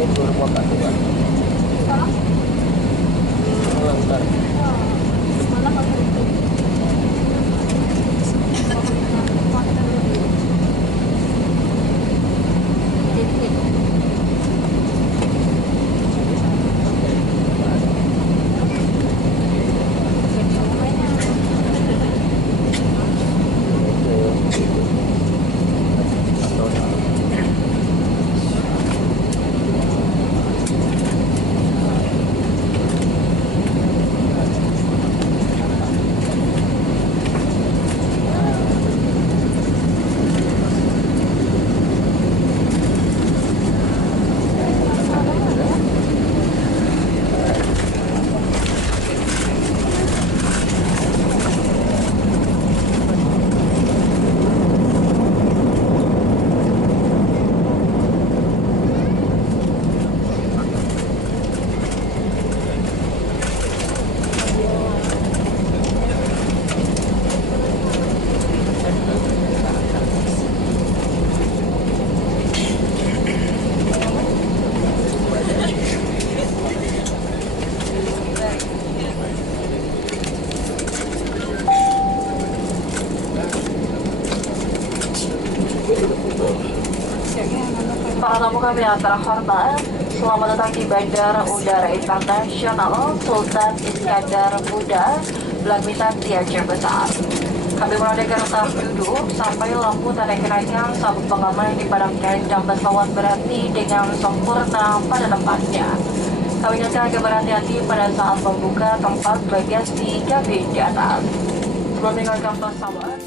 itu rumah Kak Tuan. Ntar. Mana kalau itu? Para tamu kami yang terhormat, selamat datang di Bandara Udara Internasional Sultan Iskandar Muda, Blank di Aceh Besar. Kami mengadakan tahap duduk sampai lampu tanda kenaikan sabuk pengaman dipadamkan dan pesawat berhenti dengan sempurna pada tempatnya. Kami ingatkan agar berhati-hati pada saat membuka tempat bagasi kabin di atas. Sebelum meninggalkan pesawat,